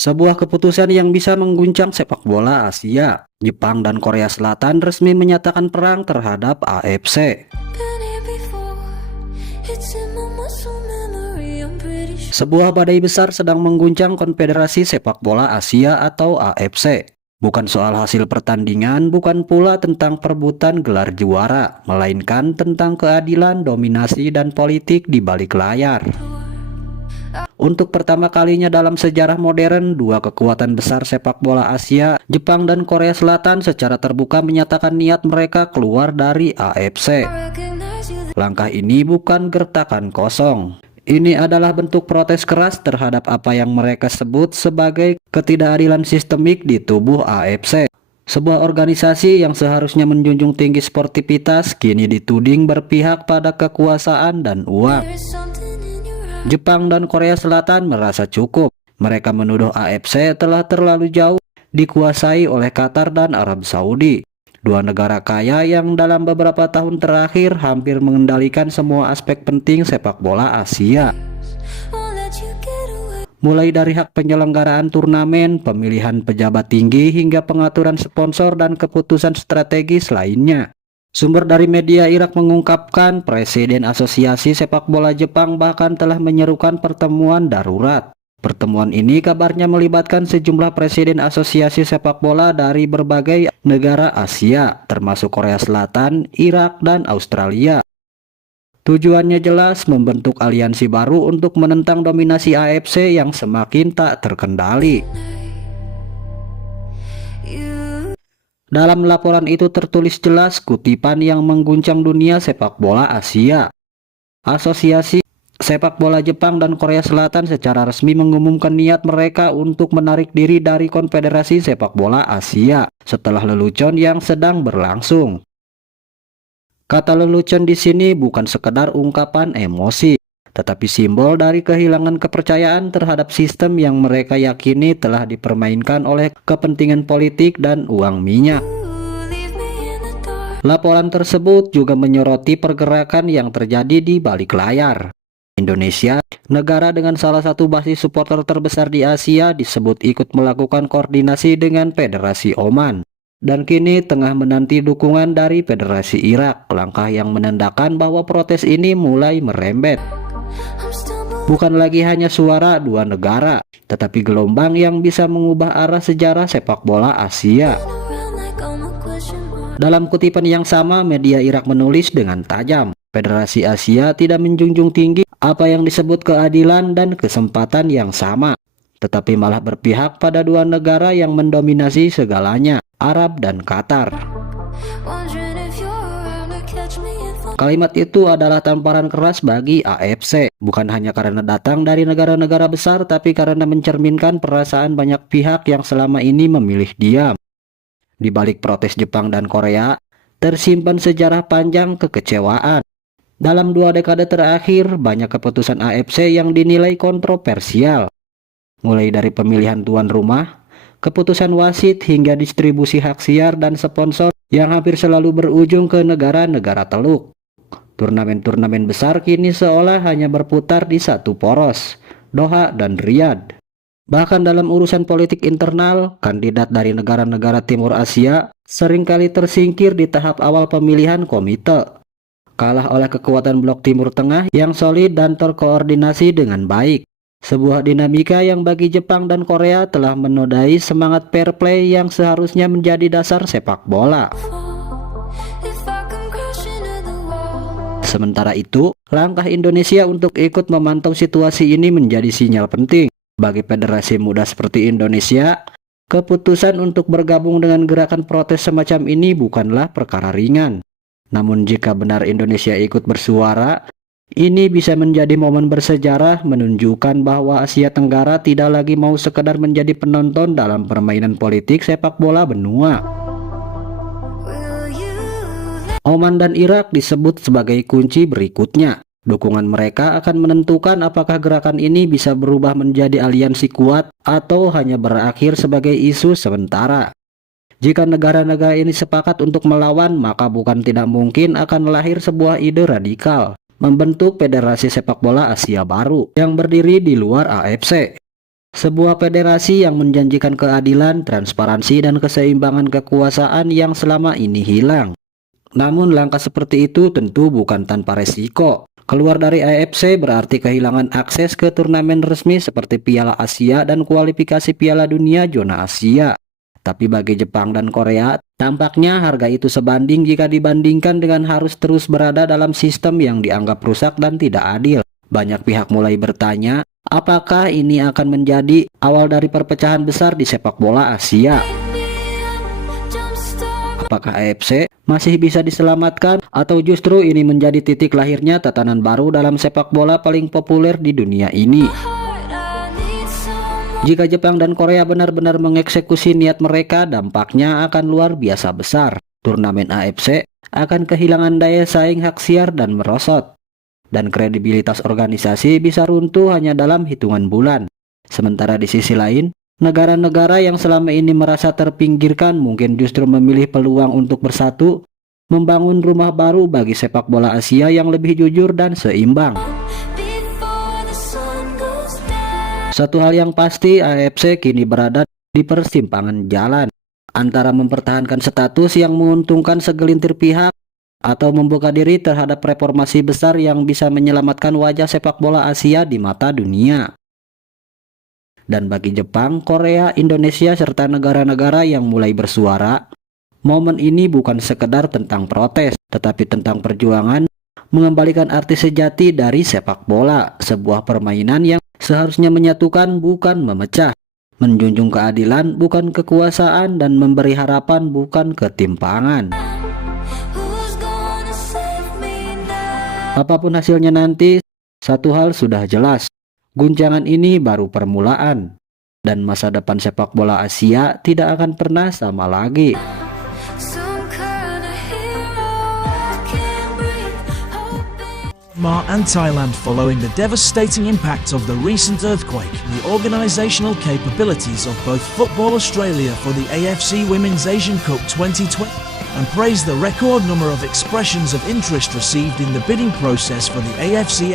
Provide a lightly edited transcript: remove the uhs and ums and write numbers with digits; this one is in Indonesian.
Sebuah keputusan yang bisa mengguncang sepak bola Asia. Jepang dan Korea Selatan resmi menyatakan perang terhadap AFC. Sebuah badai besar sedang mengguncang Konfederasi Sepak Bola Asia atau AFC. Bukan soal hasil pertandingan, bukan pula tentang perebutan gelar juara, melainkan tentang keadilan, dominasi, dan politik di balik layar. Untuk pertama kalinya dalam sejarah modern, dua kekuatan besar sepak bola Asia, Jepang dan Korea Selatan secara terbuka menyatakan niat mereka keluar dari AFC. Langkah ini bukan gertakan kosong. Ini adalah bentuk protes keras terhadap apa yang mereka sebut sebagai ketidakadilan sistemik di tubuh AFC. Sebuah organisasi yang seharusnya menjunjung tinggi sportivitas kini dituding berpihak pada kekuasaan dan uang. Jepang dan Korea Selatan merasa cukup. Mereka menuduh AFC telah terlalu jauh dikuasai oleh Qatar dan Arab Saudi. Dua negara kaya yang dalam beberapa tahun terakhir hampir mengendalikan semua aspek penting sepak bola Asia. Mulai dari hak penyelenggaraan turnamen, pemilihan pejabat tinggi, hingga pengaturan sponsor dan keputusan strategis lainnya. Sumber dari media Irak mengungkapkan Presiden Asosiasi Sepak Bola Jepang bahkan telah menyerukan pertemuan darurat. Pertemuan ini kabarnya melibatkan sejumlah presiden asosiasi sepak bola dari berbagai negara Asia, termasuk Korea Selatan, Irak, dan Australia. Tujuannya jelas, membentuk aliansi baru untuk menentang dominasi AFC yang semakin tak terkendali. Dalam laporan itu tertulis jelas kutipan yang mengguncang dunia sepak bola Asia. Asosiasi Sepak bola Jepang dan Korea Selatan secara resmi mengumumkan niat mereka untuk menarik diri dari Konfederasi Sepak Bola Asia setelah lelucon yang sedang berlangsung. Kata lelucon di sini bukan sekedar ungkapan emosi, tetapi simbol dari kehilangan kepercayaan terhadap sistem yang mereka yakini telah dipermainkan oleh kepentingan politik dan uang minyak. Laporan tersebut juga menyoroti pergerakan yang terjadi di balik layar. Indonesia, negara dengan salah satu basis supporter terbesar di Asia, disebut ikut melakukan koordinasi dengan Federasi Oman dan kini tengah menanti dukungan dari Federasi Irak, langkah yang menandakan bahwa protes ini mulai merembet. Bukan lagi hanya suara dua negara, tetapi gelombang yang bisa mengubah arah sejarah sepak bola Asia. Dalam kutipan yang sama, media Irak menulis dengan tajam, Federasi Asia tidak menjunjung tinggi apa yang disebut keadilan dan kesempatan yang sama, tetapi malah berpihak pada dua negara yang mendominasi segalanya, Arab dan Qatar. Kalimat itu adalah tamparan keras bagi AFC, bukan hanya karena datang dari negara-negara besar, tapi karena mencerminkan perasaan banyak pihak yang selama ini memilih diam. Di balik protes Jepang dan Korea, tersimpan sejarah panjang kekecewaan. Dalam 2 dekade terakhir, banyak keputusan AFC yang dinilai kontroversial. Mulai dari pemilihan tuan rumah, keputusan wasit, hingga distribusi hak siar dan sponsor yang hampir selalu berujung ke negara-negara teluk. Turnamen-turnamen besar kini seolah hanya berputar di satu poros, Doha dan Riyadh. Bahkan dalam urusan politik internal, kandidat dari negara-negara Timur Asia seringkali tersingkir di tahap awal pemilihan komite, kalah oleh kekuatan blok Timur Tengah yang solid dan terkoordinasi dengan baik. Sebuah dinamika yang bagi Jepang dan Korea telah menodai semangat fair play yang seharusnya menjadi dasar sepak bola. Sementara itu, langkah Indonesia untuk ikut memantau situasi ini menjadi sinyal penting. Bagi federasi muda seperti Indonesia, keputusan untuk bergabung dengan gerakan protes semacam ini bukanlah perkara ringan. Namun jika benar Indonesia ikut bersuara, ini bisa menjadi momen bersejarah menunjukkan bahwa Asia Tenggara tidak lagi mau sekedar menjadi penonton dalam permainan politik sepak bola benua. Oman dan Irak disebut sebagai kunci berikutnya. Dukungan mereka akan menentukan apakah gerakan ini bisa berubah menjadi aliansi kuat atau hanya berakhir sebagai isu sementara. Jika negara-negara ini sepakat untuk melawan, maka bukan tidak mungkin akan lahir sebuah ide radikal, membentuk Federasi Sepak Bola Asia baru yang berdiri di luar AFC. Sebuah federasi yang menjanjikan keadilan, transparansi, dan keseimbangan kekuasaan yang selama ini hilang. Namun langkah seperti itu tentu bukan tanpa resiko. Keluar dari AFC berarti kehilangan akses ke turnamen resmi seperti Piala Asia dan kualifikasi Piala Dunia zona Asia. Tapi bagi Jepang dan Korea, tampaknya harga itu sebanding jika dibandingkan dengan harus terus berada dalam sistem yang dianggap rusak dan tidak adil. Banyak pihak mulai bertanya, apakah ini akan menjadi awal dari perpecahan besar di sepak bola Asia? Apakah AFC masih bisa diselamatkan atau justru ini menjadi titik lahirnya tatanan baru dalam sepak bola paling populer di dunia ini? Jika Jepang dan Korea benar-benar mengeksekusi niat mereka, dampaknya akan luar biasa besar. Turnamen AFC akan kehilangan daya saing hak siar dan merosot. Dan kredibilitas organisasi bisa runtuh hanya dalam hitungan bulan. Sementara di sisi lain, negara-negara yang selama ini merasa terpinggirkan mungkin justru memilih peluang untuk bersatu, membangun rumah baru bagi sepak bola Asia yang lebih jujur dan seimbang. Satu hal yang pasti, AFC kini berada di persimpangan jalan antara mempertahankan status yang menguntungkan segelintir pihak atau membuka diri terhadap reformasi besar yang bisa menyelamatkan wajah sepak bola Asia di mata dunia. Dan bagi Jepang, Korea, Indonesia, serta negara-negara yang mulai bersuara, momen ini bukan sekedar tentang protes, tetapi tentang perjuangan mengembalikan arti sejati dari sepak bola, sebuah permainan yang seharusnya menyatukan bukan memecah, menjunjung keadilan bukan kekuasaan, dan memberi harapan bukan ketimpangan. Apapun hasilnya nanti, satu hal sudah jelas, guncangan ini baru permulaan, dan masa depan sepak bola Asia tidak akan pernah sama lagi. Myanmar and Thailand following the devastating impact of the recent earthquake, the organisational capabilities of both Football Australia for the AFC Women's Asian Cup 2020 and praised the record number of expressions of interest received in the bidding process for the AFC